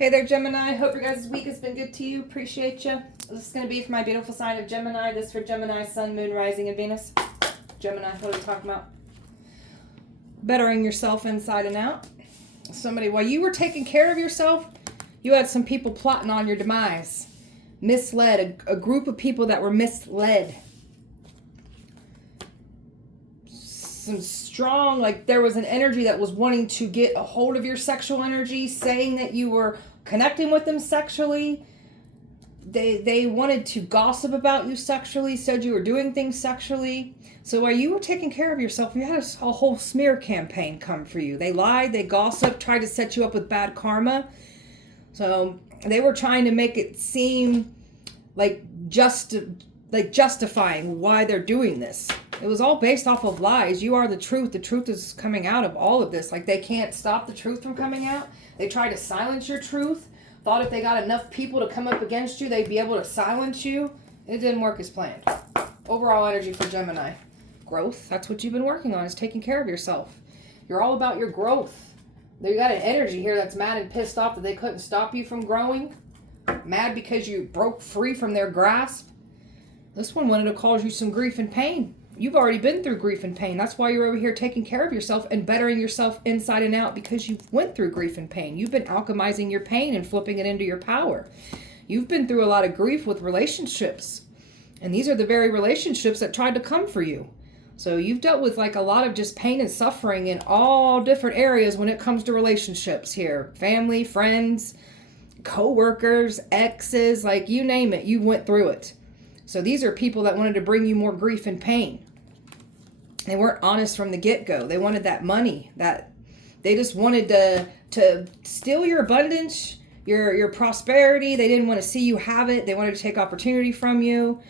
Hey there, Gemini. Hope your guys' week has been good to you. Appreciate you. This is going to be for my beautiful sign of Gemini. This for Gemini, Sun, Moon, Rising, and Venus. Gemini, what are we talking about? Bettering yourself inside and out. Somebody, while you were taking care of yourself, you had some people plotting on your demise. Misled, a group of people that were misled. Some strong, like there was an energy that was wanting to get a hold of your sexual energy, saying that you were connecting with them sexually. They wanted to gossip about you sexually, said you were doing things sexually. So while you were taking care of yourself, you had a whole smear campaign come for you. They lied, they gossiped, tried to set you up with bad karma. So they were trying to make it seem like justifying why they're doing this. It was all based off of lies. You are the truth. The truth is coming out of all of this. Like, they can't stop the truth from coming out. They tried to silence your truth. Thought if they got enough people to come up against you, they'd be able to silence you. It didn't work as planned. Overall energy for Gemini. Growth. That's what you've been working on, is taking care of yourself. You're all about your growth. You got an energy here that's mad and pissed off that they couldn't stop you from growing. Mad because you broke free from their grasp. This one wanted to cause you some grief and pain. You've already been through grief and pain. That's why you're over here taking care of yourself and bettering yourself inside and out, because you've went through grief and pain. You've been alchemizing your pain and flipping it into your power. You've been through a lot of grief with relationships. And these are the very relationships that tried to come for you. So you've dealt with like a lot of just pain and suffering in all different areas when it comes to relationships here. Family, friends, co-workers, exes, like you name it, you went through it. So these are people that wanted to bring you more grief and pain. They weren't honest from the get-go. They wanted that money. That they just wanted to steal your abundance, your prosperity. They didn't want to see you have it. They wanted to take opportunity from you.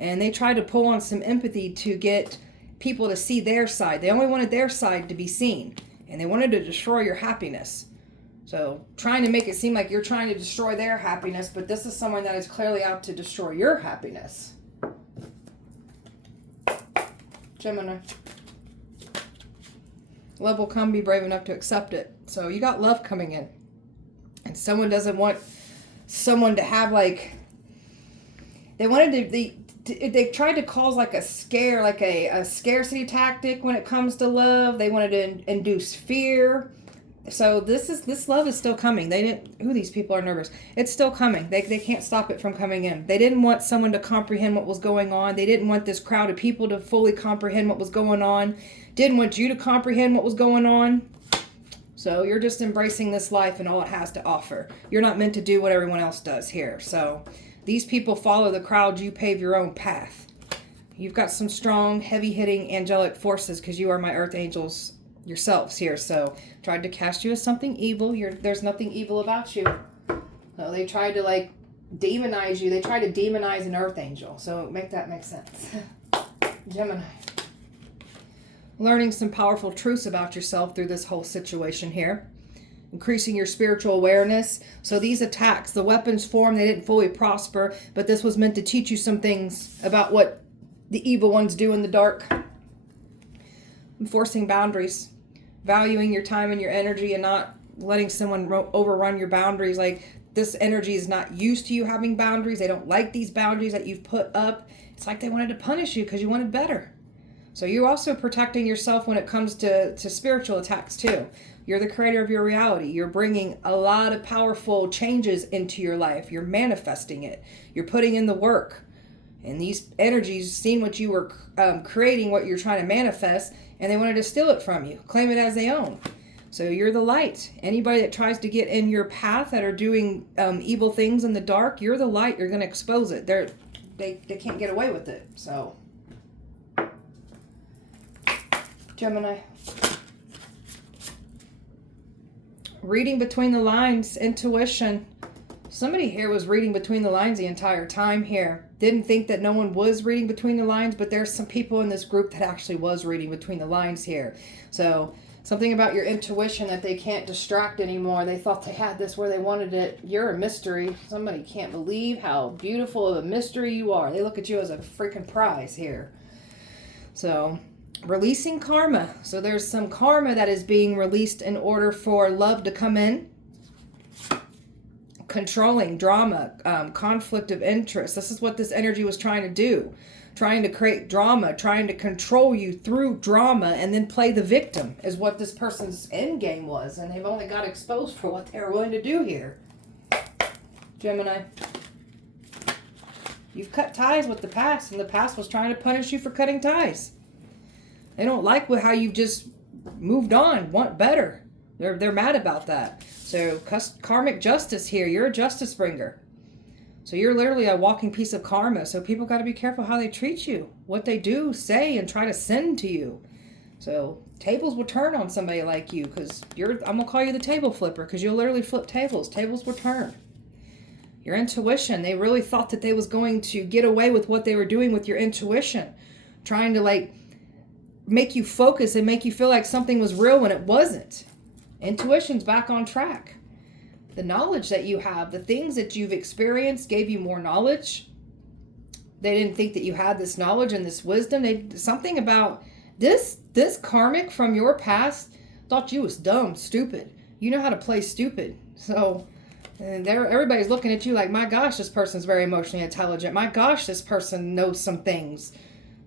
And they tried to pull on some empathy to get people to see their side. They only wanted their side to be seen. And they wanted to destroy your happiness. So trying to make it seem like you're trying to destroy their happiness, but this is someone that is clearly out to destroy your happiness. Gemini. Love will come, be brave enough to accept it. So you got love coming in. And someone doesn't want someone to have like, they wanted to, they tried to cause like a scare, like a scarcity tactic when it comes to love. They wanted to induce fear. So this love is still coming. These people are nervous. It's still coming. They can't stop it from coming in. They didn't want someone to comprehend what was going on. They didn't want this crowd of people to fully comprehend what was going on. Didn't want you to comprehend what was going on. So you're just embracing this life and all it has to offer. You're not meant to do what everyone else does here. So these people follow the crowd. You pave your own path. You've got some strong, heavy-hitting angelic forces because you are my earth angels yourselves here. So tried to cast you as something evil. There's nothing evil about you. So they tried to like demonize you. They tried to demonize an earth angel. So make that make sense. Gemini. Learning some powerful truths about yourself through this whole situation here. Increasing your spiritual awareness. So these attacks, the weapons form, they didn't fully prosper, but this was meant to teach you some things about what the evil ones do in the dark. Enforcing boundaries. Valuing your time and your energy and not letting someone overrun your boundaries. Like, this energy is not used to you having boundaries. They don't like these boundaries that you've put up. It's like they wanted to punish you because you wanted better. So you're also protecting yourself when it comes to spiritual attacks too. You're the creator of your reality. You're bringing a lot of powerful changes into your life. You're manifesting it. You're putting in the work. And these energies seen what you were creating, what you're trying to manifest, and they wanted to steal it from you, claim it as their own. So you're the light. Anybody that tries to get in your path that are doing evil things in the dark, you're the light. You're going to expose it. They can't get away with it. So, Gemini. Reading between the lines, intuition. Somebody here was reading between the lines the entire time here. Didn't think that no one was reading between the lines, but there's some people in this group that actually was reading between the lines here. So something about your intuition that they can't distract anymore. They thought they had this where they wanted it. You're a mystery. Somebody can't believe how beautiful of a mystery you are. They look at you as a freaking prize here. So releasing karma. So there's some karma that is being released in order for love to come in. controlling, drama, conflict of interest. This is what this energy was trying to do. Trying to create drama, trying to control you through drama, and then play the victim is what this person's end game was. And they've only got exposed for what they're willing to do here. Gemini. You've cut ties with the past, and the past was trying to punish you for cutting ties. They don't like how you've just moved on, want better. They're mad about that. So karmic justice here. You're a justice bringer. So you're literally a walking piece of karma. So people got to be careful how they treat you, what they do, say, and try to send to you. So tables will turn on somebody like you because I'm going to call you the table flipper because you'll literally flip tables. Tables will turn. Your intuition, they really thought that they was going to get away with what they were doing with your intuition. Trying to like make you focus and make you feel like something was real when it wasn't. Intuition's back on track. The knowledge that you have, the things that you've experienced gave you more knowledge. They didn't think that you had this knowledge and this wisdom. Something about this karmic from your past thought you was dumb, stupid. You know how to play stupid. So everybody's looking at you like, my gosh, this person's very emotionally intelligent. My gosh, this person knows some things.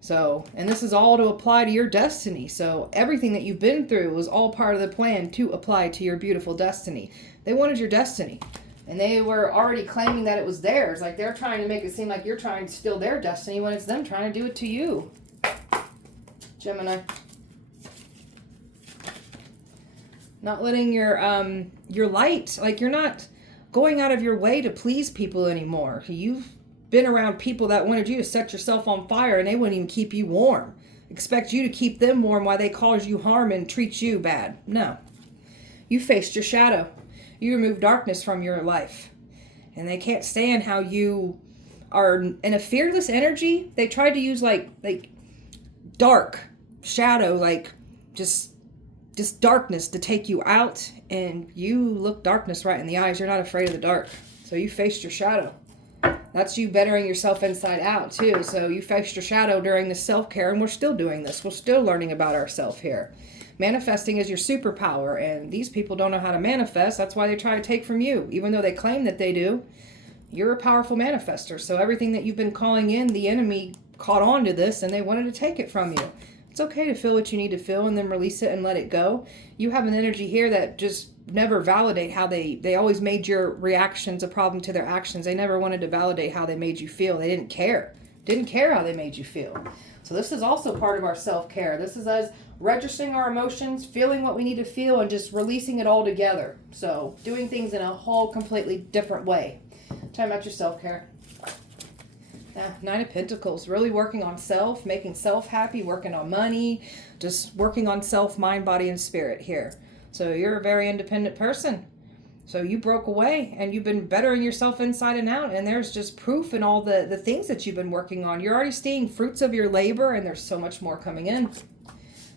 So, and this is all to apply to your destiny. So everything that you've been through was all part of the plan to apply to your beautiful destiny. They wanted your destiny. And they were already claiming that it was theirs. Like they're trying to make it seem like you're trying to steal their destiny when it's them trying to do it to you. Gemini. Not letting your light, like you're not going out of your way to please people anymore. You've been around people that wanted you to set yourself on fire and they wouldn't even keep you warm. Expect you to keep them warm while they cause you harm and treat you bad. No. You faced your shadow. You removed darkness from your life. And they can't stand how you are in a fearless energy. They tried to use like dark shadow, like just darkness to take you out. And you look darkness right in the eyes. You're not afraid of the dark. So you faced your shadow. That's you bettering yourself inside out too. So you faced your shadow during the self-care, and we're still doing this. We're still learning about ourselves here. Manifesting is your superpower, and these people don't know how to manifest. That's why they try to take from you, even though they claim that they do. You're a powerful manifester, so everything that you've been calling in, the enemy caught on to this, and they wanted to take it from you. It's okay to feel what you need to feel and then release it and let it go. You have an energy here that just never validate how they always made your reactions a problem to their actions. They never wanted to validate how they made you feel. They didn't care. Didn't care how they made you feel. So this is also part of our self-care. This is us registering our emotions, feeling what we need to feel, and just releasing it all together. So doing things in a whole completely different way. Tell me about your self-care. Nine of Pentacles, really working on self, making self happy, working on money, just working on self, mind, body, and spirit here. So you're a very independent person. So you broke away and you've been bettering yourself inside and out. And there's just proof in all the things that you've been working on. You're already seeing fruits of your labor, and there's so much more coming in.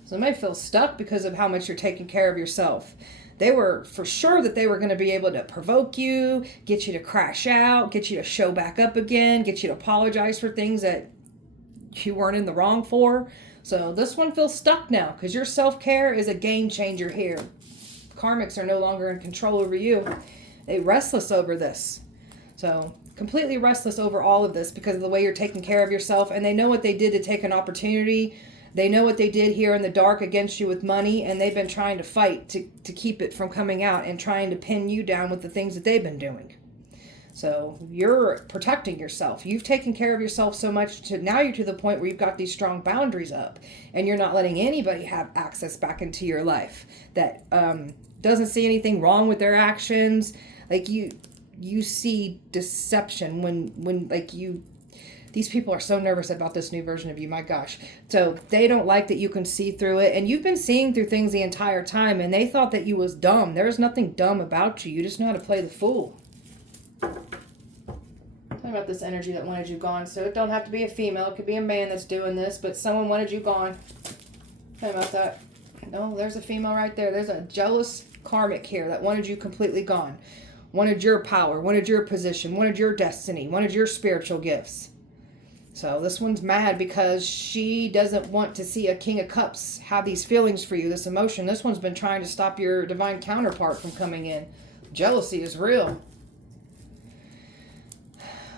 So you may feel stuck because of how much you're taking care of yourself. They were for sure that they were going to be able to provoke you, get you to crash out, get you to show back up again, get you to apologize for things that you weren't in the wrong for. So this one feels stuck now because your self-care is a game changer here. Karmics are no longer in control over you. They're restless over this. So completely restless over all of this because of the way you're taking care of yourself. And they know what they did to take an opportunity. They know what they did here in the dark against you with money, and they've been trying to fight to keep it from coming out and trying to pin you down with the things that they've been doing. So you're protecting yourself. You've taken care of yourself so much now you're to the point where you've got these strong boundaries up, and you're not letting anybody have access back into your life that doesn't see anything wrong with their actions. Like you see deception when like you. These people are so nervous about this new version of you, my gosh. So they don't like that you can see through it. And you've been seeing through things the entire time, and they thought that you was dumb. There's nothing dumb about you. You just know how to play the fool. Tell me about this energy that wanted you gone. So it don't have to be a female. It could be a man that's doing this, but someone wanted you gone. Tell me about that. No, there's a female right there. There's a jealous karmic here that wanted you completely gone. Wanted your power, wanted your position, wanted your destiny, wanted your spiritual gifts. So this one's mad because she doesn't want to see a King of Cups have these feelings for you, this emotion. This one's been trying to stop your divine counterpart from coming in. Jealousy is real.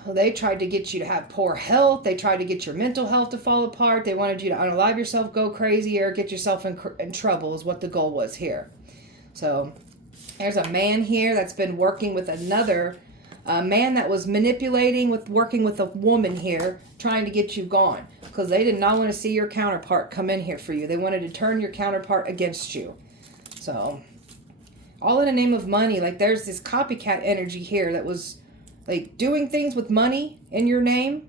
They tried to get you to have poor health. They tried to get your mental health to fall apart. They wanted you to unalive yourself, go crazy, or get yourself in trouble is what the goal was here. So there's a man here that's been working with another man that was working with a woman here, trying to get you gone. Because they did not want to see your counterpart come in here for you. They wanted to turn your counterpart against you. So, all in the name of money. Like, there's this copycat energy here that was, like, doing things with money in your name.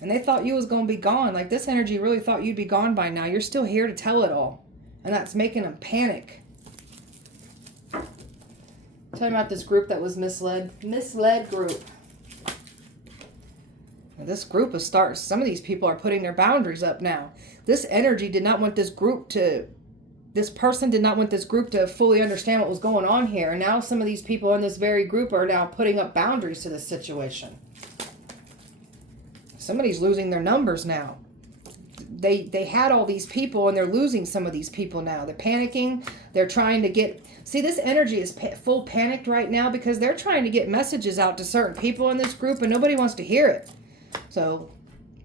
And they thought you was going to be gone. Like, this energy really thought you'd be gone by now. You're still here to tell it all. And that's making them panic. Talking about this group that was misled. Misled group. Now this group is some of these people are putting their boundaries up now. This energy did not want this person did not want this group to fully understand what was going on here. And now some of these people in this very group are now putting up boundaries to this situation. Somebody's losing their numbers now. They had all these people and they're losing some of these people now. They're panicking. They're trying to get... See, this energy is full panicked right now because they're trying to get messages out to certain people in this group and nobody wants to hear it. So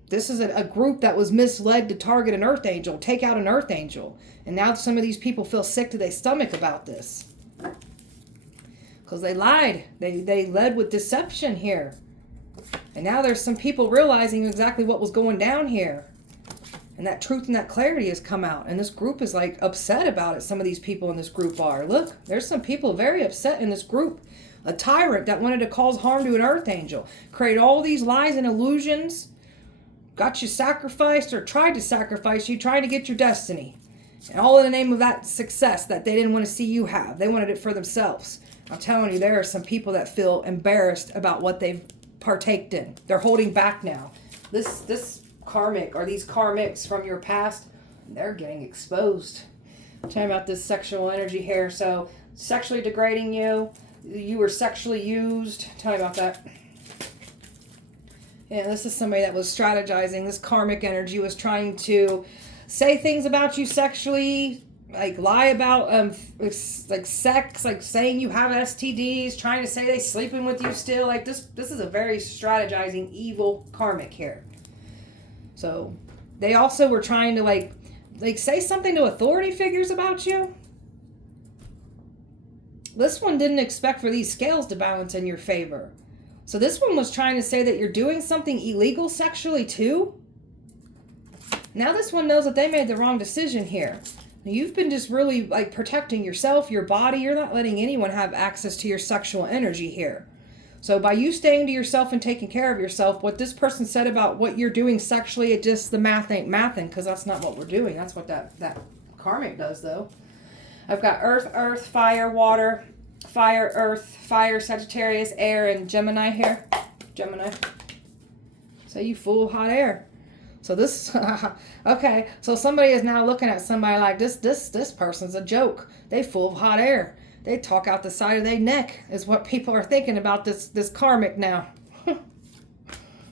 this is a group that was misled to target an earth angel, take out an earth angel. And now some of these people feel sick to their stomach about this. Because they lied. They led with deception here. And now there's some people realizing exactly what was going down here. And that truth and that clarity has come out. And this group is like upset about it. Some of these people in this group are. Look, there's some people very upset in this group. A tyrant that wanted to cause harm to an earth angel. Create all these lies and illusions. Got you sacrificed or tried to sacrifice you. Trying to get your destiny. And all in the name of that success that they didn't want to see you have. They wanted it for themselves. I'm telling you, there are some people that feel embarrassed about what they've partaked in. They're holding back now. This karmic or these karmics from your past, they're getting exposed. I'm talking about this sexual energy here. So sexually degrading you, you were sexually used. Tell me about that. Yeah, this is somebody that was strategizing. This karmic energy was trying to say things about you sexually, like lie about like sex, like saying you have STDs, trying to say they sleeping with you still. Like this is a very strategizing evil karmic here. So they also were trying to like say something to authority figures about you. This one didn't expect for these scales to balance in your favor. So this one was trying to say that you're doing something illegal sexually too. Now this one knows that they made the wrong decision here. You've been just really like protecting yourself, your body. You're not letting anyone have access to your sexual energy here. So by you staying to yourself and taking care of yourself, what this person said about what you're doing sexually, it just, the math ain't mathin', because that's not what we're doing. That's what that karmic does, though. I've got earth, fire, water, fire, earth, fire, Sagittarius, air, and Gemini here. Gemini. So you full hot air. So this, okay, so somebody is now looking at somebody like this person's a joke. They full of hot air. They talk out the side of their neck is what people are thinking about this karmic now.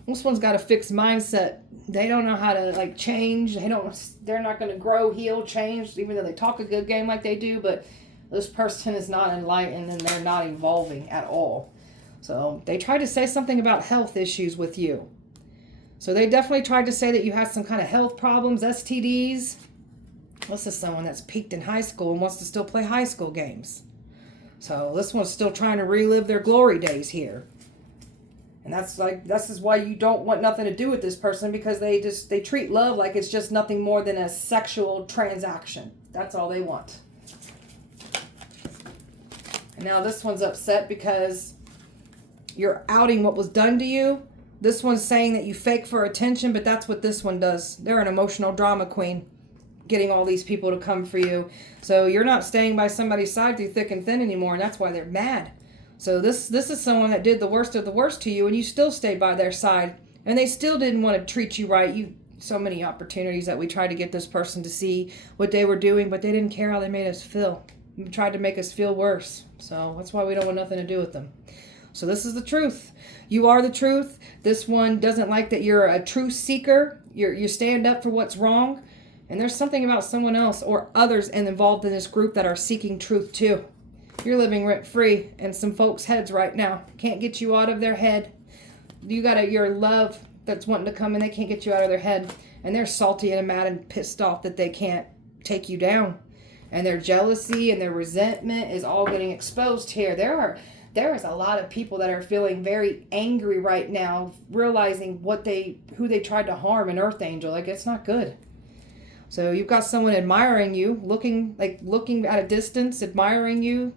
This one's got a fixed mindset. They don't know how to like change. They're not going to grow, heal, change, even though they talk a good game like they do, but this person is not enlightened and they're not evolving at all. So they tried to say something about health issues with you. So they definitely tried to say that you had some kind of health problems, STDs. This is someone that's peaked in high school and wants to still play high school games. So this one's still trying to relive their glory days here. And this is why you don't want nothing to do with this person, because they treat love like it's just nothing more than a sexual transaction. That's all they want. And now this one's upset because you're outing what was done to you. This one's saying that you fake for attention, but that's what this one does. They're an emotional drama queen, getting all these people to come for you. So you're not staying by somebody's side through thick and thin anymore, and that's why they're mad. So this is someone that did the worst of the worst to you, and you still stayed by their side, and they still didn't want to treat you right. So many opportunities that we tried to get this person to see what they were doing, but they didn't care how they made us feel. They tried to make us feel worse. So that's why we don't want nothing to do with them. So this is the truth. You are the truth. This one doesn't like that you're a truth seeker. You stand up for what's wrong. And there's something about someone else or others involved in this group that are seeking truth too. You're living rent free in some folks' heads right now. Can't get you out of their head. you got your love that's wanting to come in. They can't get you out of their head. And they're salty and mad and pissed off that they can't take you down. And their jealousy and their resentment is all getting exposed here. There is a lot of people that are feeling very angry right now, realizing who they tried to harm, an earth angel. Like, it's not good. So you've got someone admiring you, looking at a distance, admiring you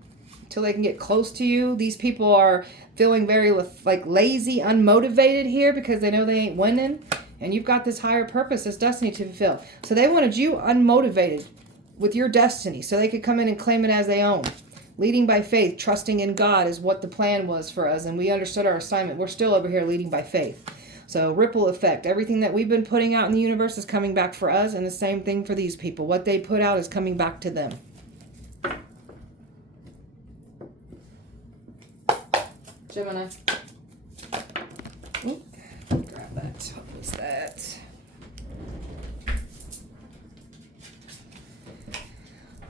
till they can get close to you. These people are feeling very like lazy, unmotivated here because they know they ain't winning. And you've got this higher purpose, this destiny to fulfill. So they wanted you unmotivated with your destiny so they could come in and claim it as their own. Leading by faith, trusting in God is what the plan was for us. And we understood our assignment. We're still over here leading by faith. So ripple effect. Everything that we've been putting out in the universe is coming back for us. And the same thing for these people. What they put out is coming back to them. Gemini. Ooh, grab that. What was that?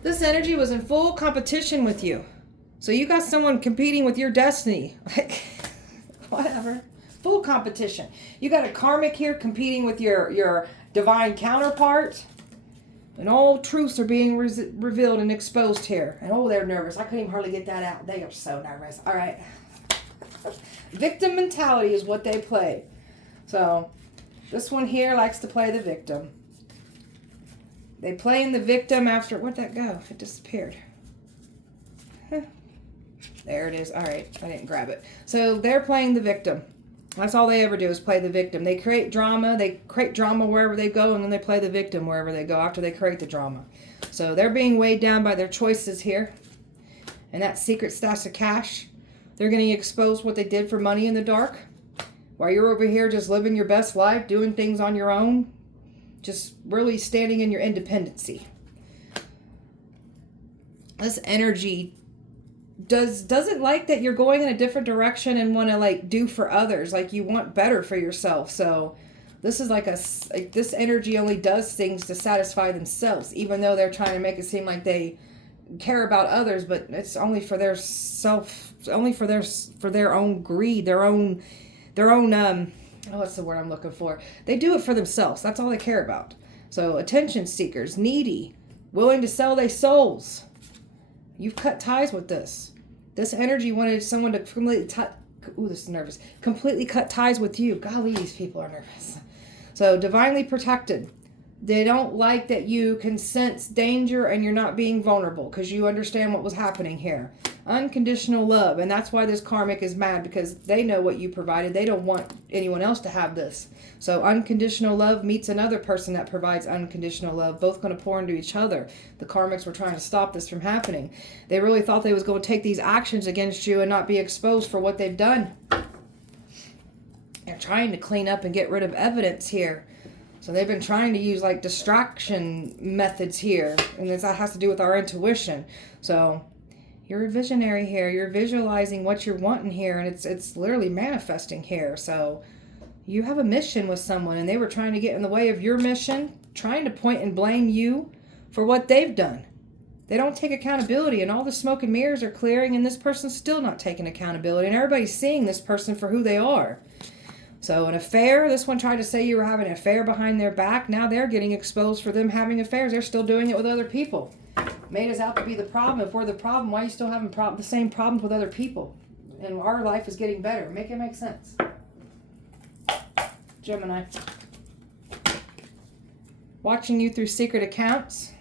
This energy was in full competition with you. So you got someone competing with your destiny. Like, whatever. Full competition. You got a karmic here competing with your divine counterpart. And all truths are being revealed and exposed here. And oh, they're nervous. I couldn't even hardly get that out. They are so nervous. All right. Victim mentality is what they play. So this one here likes to play the victim. They play in the victim after... Where'd that go? It disappeared. Huh. There it is. All right. I didn't grab it. So they're playing the victim. That's all they ever do is play the victim. They create drama. They create drama wherever they go, and then they play the victim wherever they go after they create the drama. So they're being weighed down by their choices here. And that secret stash of cash. They're getting exposed what they did for money in the dark. While you're over here just living your best life, doing things on your own. Just really standing in your independency. This energy doesn't like that you're going in a different direction and want to like do for others. Like you want better for yourself. So this is like this energy only does things to satisfy themselves, even though they're trying to make it seem like they care about others, but it's only for their self, only for their own greed, their own what's the word I'm looking for? They do it for themselves. That's all they care about. So attention seekers, needy, willing to sell their souls. You've cut ties with this. This energy wanted someone to completely cut ties with you. Golly, these people are nervous. So divinely protected. They don't like that you can sense danger and you're not being vulnerable because you understand what was happening here. Unconditional love. And that's why this karmic is mad, because they know what you provided. They don't want anyone else to have this. So unconditional love meets another person that provides unconditional love. Both going to pour into each other. The karmics were trying to stop this from happening. They really thought they was going to take these actions against you and not be exposed for what they've done. They're trying to clean up and get rid of evidence here. So they've been trying to use like distraction methods here. And that has to do with our intuition. So you're a visionary here. You're visualizing what you're wanting here. And it's literally manifesting here. So you have a mission with someone. And they were trying to get in the way of your mission. Trying to point and blame you for what they've done. They don't take accountability. And all the smoke and mirrors are clearing. And this person's still not taking accountability. And everybody's seeing this person for who they are. So an affair, this one tried to say you were having an affair behind their back. Now they're getting exposed for them having affairs. They're still doing it with other people. Made us out to be the problem. If we're the problem, why are you still having the same problems with other people? And our life is getting better. Make it make sense. Gemini. Watching you through secret accounts.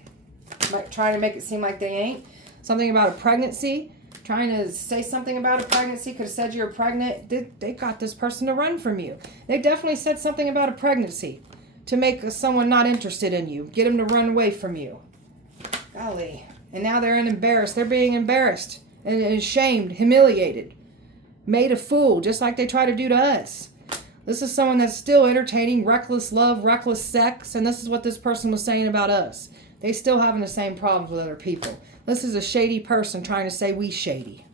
Like trying to make it seem like they ain't. Something about a pregnancy. Trying to say something about a pregnancy. Could have said you were pregnant. They got this person to run from you. They definitely said something about a pregnancy to make someone not interested in you. Get them to run away from you. Golly. And now they're embarrassed. They're being embarrassed and ashamed, humiliated, made a fool, just like they try to do to us. This is someone that's still entertaining reckless love, reckless sex, and this is what this person was saying about us. They still having the same problems with other people. This is a shady person trying to say we shady.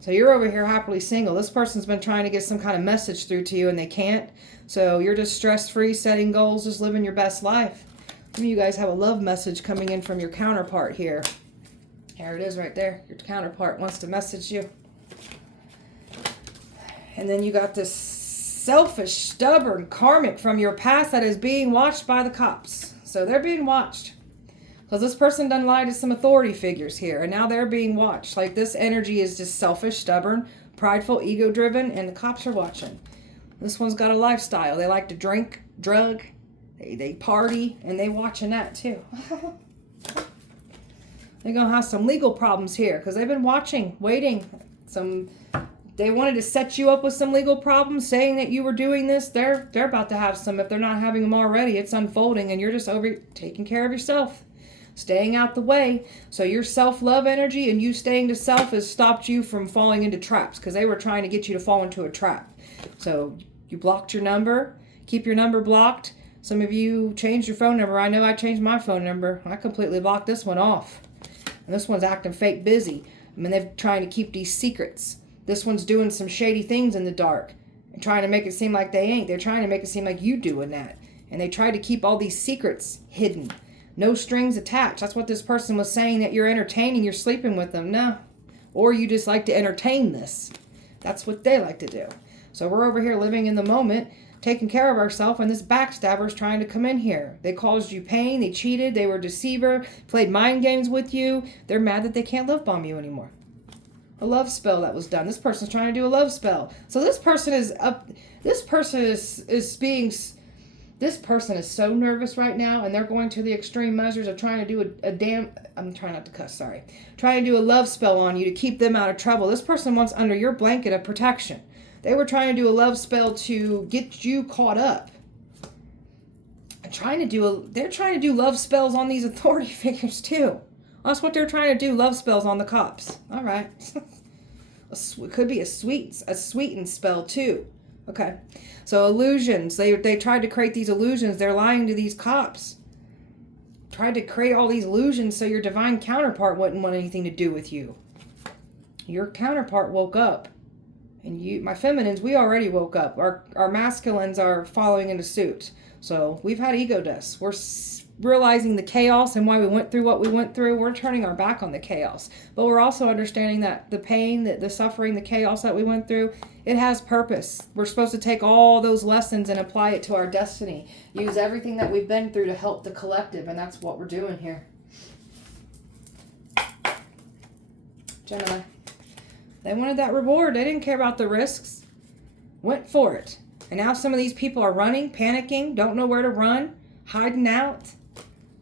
So you're over here happily single. This person's been trying to get some kind of message through to you and they can't. So you're just stress-free, setting goals, just living your best life. Some of you guys have a love message coming in from your counterpart here. Here it is right there. Your counterpart wants to message you. And then you got this selfish, stubborn karmic from your past that is being watched by the cops. So they're being watched. Because this person done lied to some authority figures here. And now they're being watched. Like this energy is just selfish, stubborn, prideful, ego-driven. And the cops are watching. This one's got a lifestyle. They like to drink, drug. They party. And they watching that too. They're going to have some legal problems here. Because they've been watching, waiting. They wanted to set you up with some legal problems, saying that you were doing this. They're about to have some. If they're not having them already, it's unfolding. And you're just over taking care of yourself. Staying out the way. So your self-love energy and you staying to self has stopped you from falling into traps because they were trying to get you to fall into a trap. So you blocked your number. Keep your number blocked. Some of you changed your phone number. I know I changed my phone number. I completely blocked this one off. And this one's acting fake busy. I mean, they're trying to keep these secrets. This one's doing some shady things in the dark and trying to make it seem like they ain't. They're trying to make it seem like you doing that. And they try to keep all these secrets hidden. No strings attached. That's what this person was saying, that you're entertaining, you're sleeping with them. No. Or you just like to entertain this. That's what they like to do. So we're over here living in the moment, taking care of ourselves, and this backstabber is trying to come in here. They caused you pain, they cheated, they were a deceiver, played mind games with you. They're mad that they can't love bomb you anymore. A love spell that was done. This person's trying to do a love spell. So this person is up. This person is being. This person is so nervous right now, and they're going to the extreme measures of trying to do I'm trying not to cuss, sorry. Trying to do a love spell on you to keep them out of trouble. This person wants under your blanket of protection. They were trying to do a love spell to get you caught up. They're trying to do love spells on these authority figures too. That's what they're trying to do, love spells on the cops. All right. It could be a sweetened spell too. Okay. So illusions. They tried to create these illusions. They're lying to these cops. Tried to create all these illusions so your divine counterpart wouldn't want anything to do with you. Your counterpart woke up. And you, my feminines, we already woke up. Our masculines are following into suit. So we've had ego deaths. We're realizing the chaos and why we went through what we went through. We're turning our back on the chaos. But we're also understanding that the pain, the suffering, the chaos that we went through, it has purpose. We're supposed to take all those lessons and apply it to our destiny. Use everything that we've been through to help the collective. And that's what we're doing here. Gemini. They wanted that reward. They didn't care about the risks. Went for it. And now some of these people are running, panicking, don't know where to run, hiding out.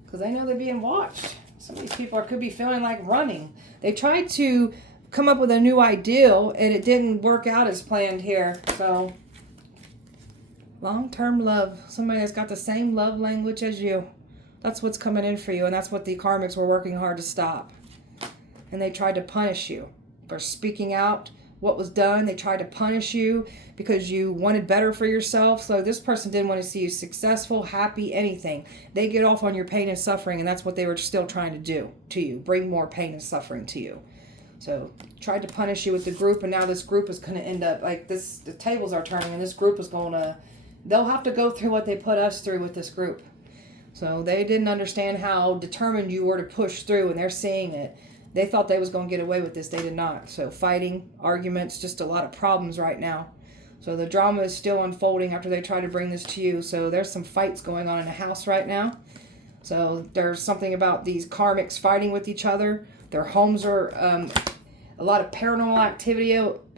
Because they know they're being watched. Some of these people could be feeling like running. They tried to come up with a new ideal, and it didn't work out as planned here. So, long-term love. Somebody that's got the same love language as you. That's what's coming in for you, and that's what the karmics were working hard to stop. And they tried to punish you for speaking out what was done. They tried to punish you because you wanted better for yourself. So this person didn't want to see you successful, happy, anything. They get off on your pain and suffering, and that's what they were still trying to do to you. Bring more pain and suffering to you. So tried to punish you with the group, and now this group is going to end up like this. The tables are turning, and this group is going to, they'll have to go through what they put us through with this group. So they didn't understand how determined you were to push through, and they're seeing it. They thought they was going to get away with this. They did not. So fighting, arguments, just a lot of problems right now. So the drama is still unfolding after they try to bring this to you. So there's some fights going on in the house right now. So there's something about these karmics fighting with each other. Their homes are a lot of paranormal activity.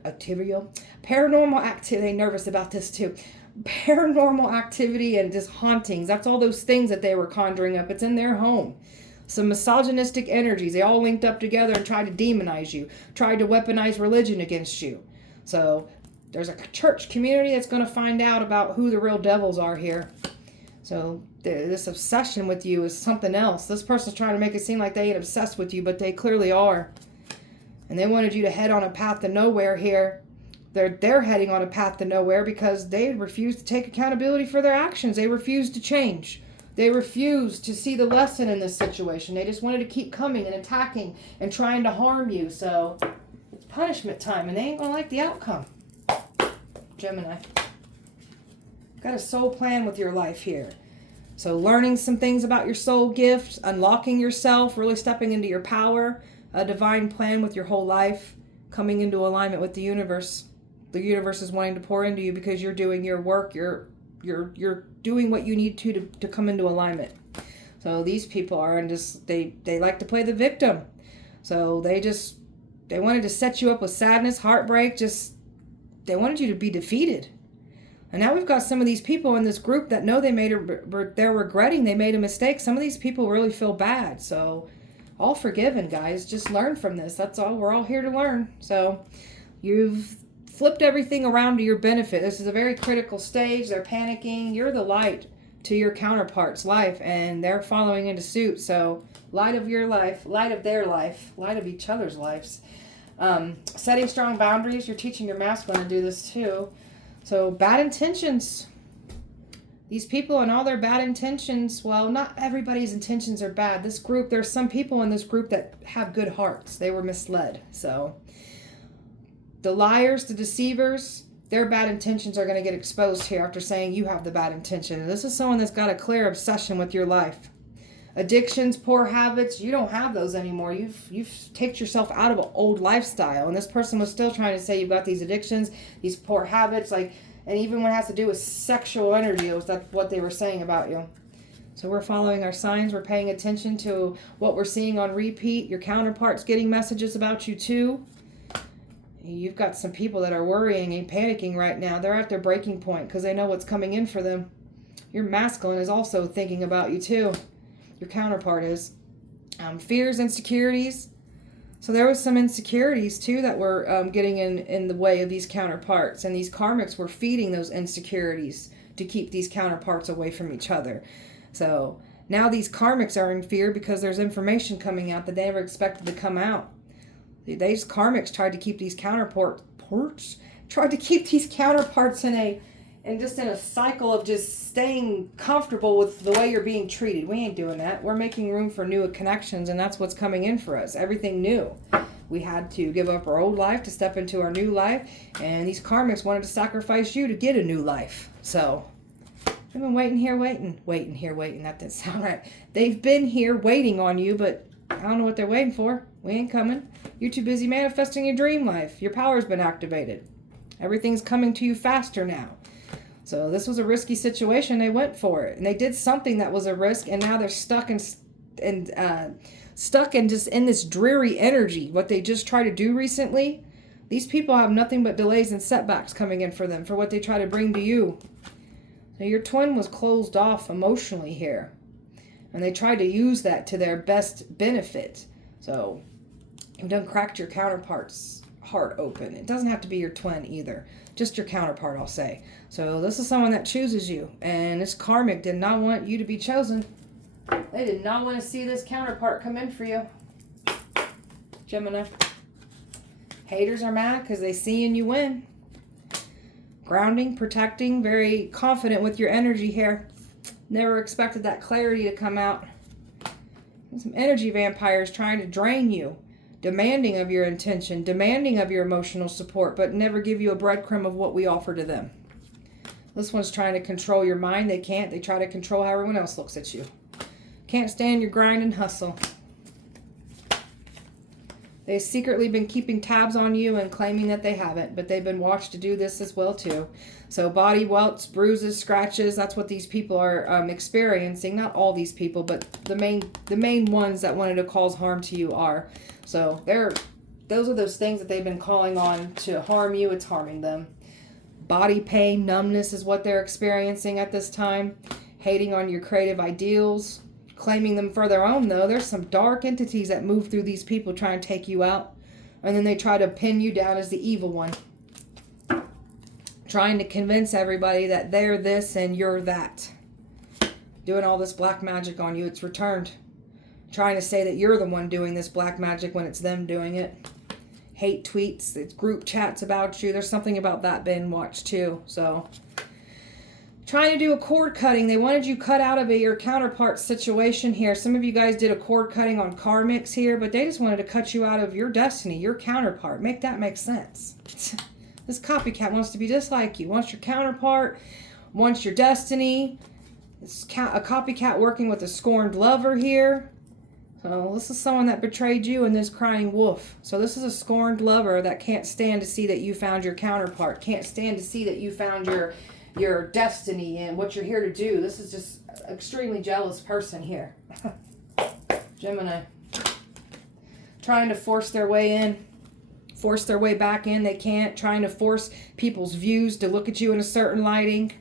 Paranormal activity. They're nervous about this too. Paranormal activity and just hauntings. That's all those things that they were conjuring up. It's in their home. Some misogynistic energies. They all linked up together and tried to demonize you. Tried to weaponize religion against you. So there's a church community that's going to find out about who the real devils are here. So this obsession with you is something else. This person's trying to make it seem like they ain't obsessed with you, but they clearly are. And they wanted you to head on a path to nowhere here. They're heading on a path to nowhere because they refuse to take accountability for their actions. They refuse to change. They refused to see the lesson in this situation. They just wanted to keep coming and attacking and trying to harm you. So it's punishment time, and they ain't going to like the outcome. Gemini. Got a soul plan with your life here. So learning some things about your soul gift, unlocking yourself, really stepping into your power, a divine plan with your whole life, coming into alignment with the universe. the universe is wanting to pour into you because you're doing your work. You're doing what you need to come into alignment. So these people are just, they like to play the victim. So they wanted to set you up with sadness, heartbreak, they wanted you to be defeated. And now we've got some of these people in this group that know they're regretting they made a mistake. Some of these people really feel bad. So all forgiven, guys. Just learn from this. That's all. We're all here to learn. So you've flipped everything around to your benefit. This is a very critical stage. They're panicking. You're the light to your counterpart's life, and they're following into suit. So light of your life, light of their life, light of each other's lives. Setting strong boundaries. You're teaching your masculine to do this too. So bad intentions. These people and all their bad intentions, well, not everybody's intentions are bad. This group, there's some people in this group that have good hearts. They were misled. So the liars, the deceivers, their bad intentions are going to get exposed here after saying you have the bad intention. And this is someone that's got a clear obsession with your life. Addictions, poor habits, you don't have those anymore. You've taken yourself out of an old lifestyle. And this person was still trying to say you've got these addictions, these poor habits, and even when it has to do with sexual energy, that's what they were saying about you. So we're following our signs. We're paying attention to what we're seeing on repeat. Your counterpart's getting messages about you too. You've got some people that are worrying and panicking right now. They're at their breaking point because they know what's coming in for them. Your masculine is also thinking about you too. Your counterpart is. Fears, insecurities. So there was some insecurities too that were getting in the way of these counterparts. And these karmics were feeding those insecurities to keep these counterparts away from each other. So now these karmics are in fear because there's information coming out that they never expected to come out. These karmics tried to keep these counterparts in a cycle of just staying comfortable with the way you're being treated. We ain't doing that. We're making room for new connections, and that's what's coming in for us. Everything new. We had to give up our old life to step into our new life, and these karmics wanted to sacrifice you to get a new life. So they've been waiting here, waiting. That didn't sound right. They've been here waiting on you, but I don't know what they're waiting for. We ain't coming. You're too busy manifesting your dream life. Your power's been activated. Everything's coming to you faster now. So this was a risky situation. They went for it. And they did something that was a risk, and now they're stuck in just in this dreary energy. What they just tried to do recently, these people have nothing but delays and setbacks coming in for them for what they try to bring to you. So your twin was closed off emotionally here. And they tried to use that to their best benefit. So you've done cracked your counterpart's heart open. It doesn't have to be your twin either. Just your counterpart, I'll say. So this is someone that chooses you. And this karmic did not want you to be chosen. They did not want to see this counterpart come in for you. Gemini. Haters are mad because they seeing you win. Grounding, protecting, very confident with your energy here. Never expected that clarity to come out. And some energy vampires trying to drain you. Demanding of your intention. Demanding of your emotional support. But never give you a breadcrumb of what we offer to them. This one's trying to control your mind. They can't. They try to control how everyone else looks at you. Can't stand your grind and hustle. They've secretly been keeping tabs on you and claiming that they haven't. But they've been watched to do this as well too. So body welts, bruises, scratches, that's what these people are experiencing. Not all these people, but the main ones that wanted to cause harm to you are. So those are those things that they've been calling on to harm you. It's harming them. Body pain, numbness is what they're experiencing at this time. Hating on your creative ideals. Claiming them for their own, though. There's some dark entities that move through these people trying to take you out. And then they try to pin you down as the evil one. Trying to convince everybody that they're this and you're that. Doing all this black magic on you. It's returned. Trying to say that you're the one doing this black magic when it's them doing it. Hate tweets. It's group chats about you. There's something about that being watched too. So trying to do a cord cutting. They wanted you cut out of your counterpart situation here. Some of you guys did a cord cutting on karmics here, but they just wanted to cut you out of your destiny, your counterpart. Make that make sense. This copycat wants to be just like you. Wants your counterpart, wants your destiny. It's a copycat working with a scorned lover here. So this is someone that betrayed you and this crying wolf. So this is a scorned lover that can't stand to see that you found your counterpart. Can't stand to see that you found your destiny and what you're here to do. This is just an extremely jealous person here. Gemini. Trying to force their way in. Force their way back in. They can't. Trying to force people's views to look at you in a certain lighting.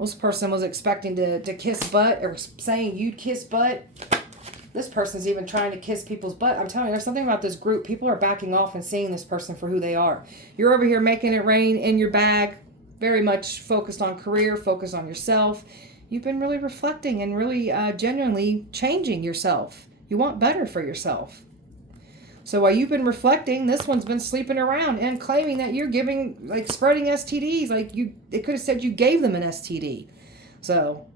This person was expecting to kiss butt or saying you'd kiss butt. This person's even trying to kiss people's butt. I'm telling you, there's something about this group. People are backing off and seeing this person for who they are. You're over here making it rain in your bag. Very much focused on career, focused on yourself. You've been really reflecting and really genuinely changing yourself. You want better for yourself. So while you've been reflecting, this one's been sleeping around and claiming that you're giving, like spreading STDs. Like they could have said you gave them an STD. So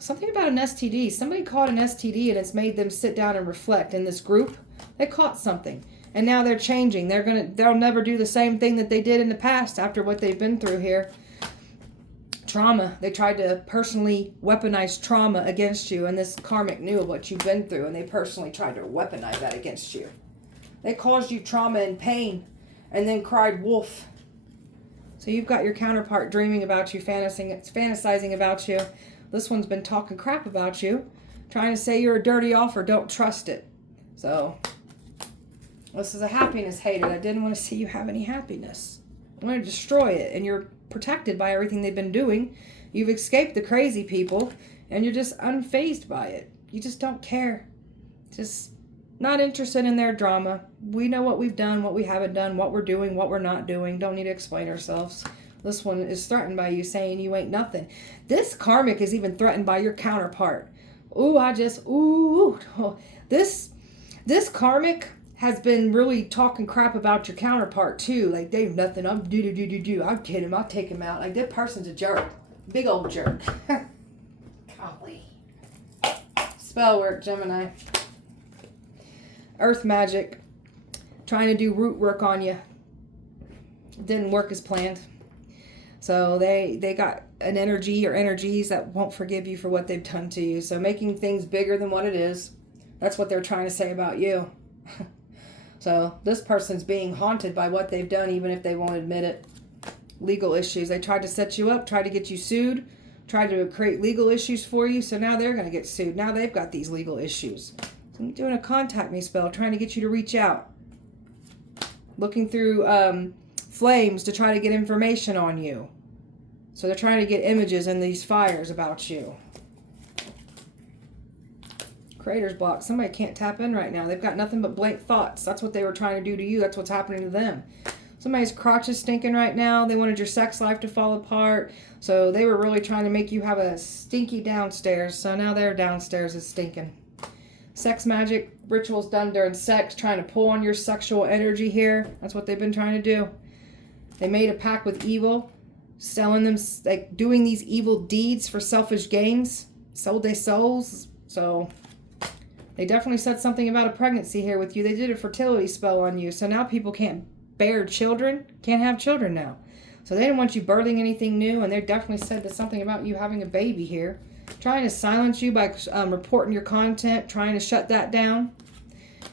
something about an STD. Somebody caught an STD and it's made them sit down and reflect. In this group, they caught something. And now they're changing. They'll never do the same thing that they did in the past after what they've been through here. Trauma. They tried to personally weaponize trauma against you, and this karmic knew what you've been through, and they personally tried to weaponize that against you. They caused you trauma and pain, and then cried wolf. So you've got your counterpart dreaming about you, fantasizing about you. This one's been talking crap about you, trying to say you're a dirty offer, don't trust it. So this is a happiness hater that didn't want to see you have any happiness. I want to destroy it, and you're protected by everything they've been doing. You've escaped the crazy people, and you're just unfazed by it. You just don't care. Just not interested in their drama. We know what we've done, what we haven't done, what we're doing, what we're not doing. Don't need to explain ourselves. This one is threatened by you, saying you ain't nothing. This karmic is even threatened by your counterpart. This karmic has been really talking crap about your counterpart too. Like, they've nothing. I'm do. I'll kid him. I'll take him out. Like, that person's a jerk. Big old jerk. Golly. Spell work, Gemini. Earth magic. Trying to do root work on you. Didn't work as planned. So they got an energy or energies that won't forgive you for what they've done to you. So making things bigger than what it is. That's what they're trying to say about you. So this person's being haunted by what they've done, even if they won't admit it. Legal issues. They tried to set you up, tried to get you sued, tried to create legal issues for you. So now they're going to get sued. Now they've got these legal issues. So I'm doing a contact me spell, trying to get you to reach out. Looking through flames to try to get information on you. So they're trying to get images in these fires about you. Creator's block. Somebody can't tap in right now. They've got nothing but blank thoughts. That's what they were trying to do to you. That's what's happening to them. Somebody's crotch is stinking right now. They wanted your sex life to fall apart. So they were really trying to make you have a stinky downstairs. So now their downstairs is stinking. Sex magic, rituals done during sex, trying to pull on your sexual energy here. That's what they've been trying to do. They made a pact with evil, selling them, like doing these evil deeds for selfish gains. Sold their souls. So they definitely said something about a pregnancy here with you. They did a fertility spell on you. So now people can't bear children, can't have children now. So they didn't want you birthing anything new, and they definitely said that something about you having a baby here. Trying to silence you by reporting your content, trying to shut that down,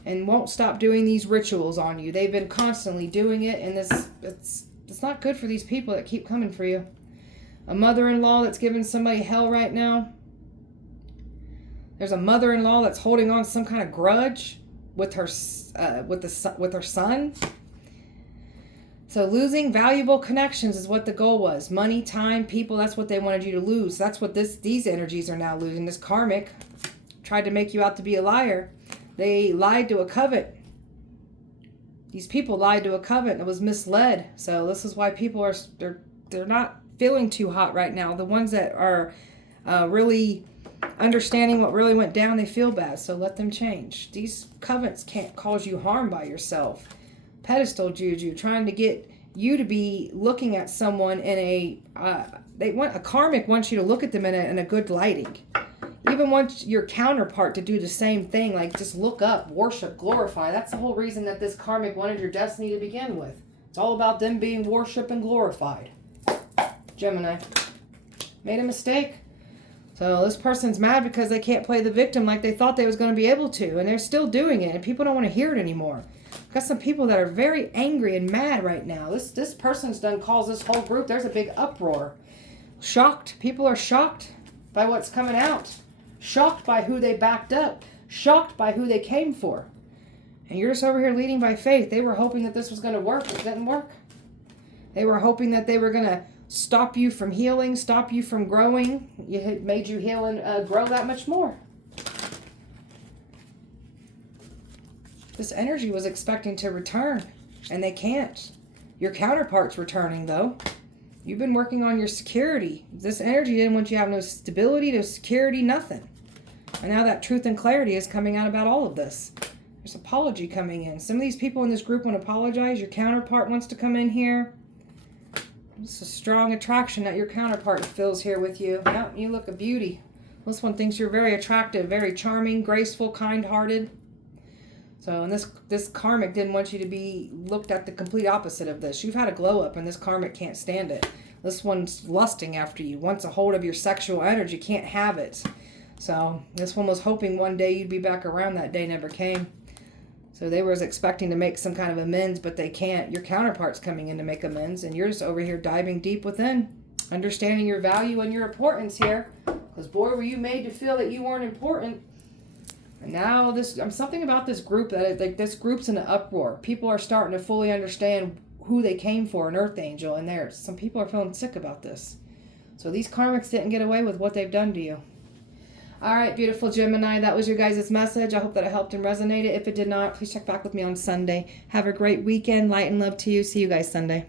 and won't stop doing these rituals on you. They've been constantly doing it, and it's not good for these people that keep coming for you. A mother-in-law that's giving somebody hell right now. There's a mother-in-law that's holding on to some kind of grudge with her son. So losing valuable connections is what the goal was. Money, time, people, that's what they wanted you to lose. That's what these energies are now losing. This karmic tried to make you out to be a liar. They lied to a covet. These people lied to a covet and it was misled. So this is why people they're not feeling too hot right now. The ones that are really understanding what really went down, they feel bad. So let them change. These covets can't cause you harm by yourself. Pedestal juju, trying to get you to be looking at someone in a karmic wants you to look at them in a good lighting. Even want your counterpart to do the same thing, like just look up, worship, glorify. That's the whole reason that this karmic wanted your destiny to begin with. It's all about them being worshipped and glorified. Gemini. Made a mistake. So this person's mad because they can't play the victim like they thought they was going to be able to. And they're still doing it. And people don't want to hear it anymore. I've got some people that are very angry and mad right now. This person's done calls this whole group. There's a big uproar. Shocked. People are shocked by what's coming out. Shocked by who they backed up. Shocked by who they came for. And you're just over here leading by faith. They were hoping that this was going to work. It didn't work. They were hoping that they were going to stop you from healing, stop you from growing. It made you heal and grow that much more. This energy was expecting to return, and they can't. Your counterpart's returning, though. You've been working on your security. This energy didn't want you to have no stability, no security, nothing. And now that truth and clarity is coming out about all of this. There's apology coming in. Some of these people in this group want to apologize. Your counterpart wants to come in here. It's a strong attraction that your counterpart feels here with you. Yep, you look a beauty. This one thinks you're very attractive, very charming, graceful, kind-hearted. So, and this karmic didn't want you to be looked at the complete opposite of this. You've had a glow up and this karmic can't stand it. This one's lusting after you, wants a hold of your sexual energy, can't have it. So this one was hoping one day you'd be back around. That day never came. So they were expecting to make some kind of amends, but they can't. Your counterpart's coming in to make amends, and you're just over here diving deep within, understanding your value and your importance here. Because boy, were you made to feel that you weren't important. And now something about this group that like this group's in an uproar. People are starting to fully understand who they came for, an earth angel, and some people are feeling sick about this. So these karmics didn't get away with what they've done to you. All right, beautiful Gemini, that was your guys' message. I hope that it helped and resonated. If it did not, please check back with me on Sunday. Have a great weekend. Light and love to you. See you guys Sunday.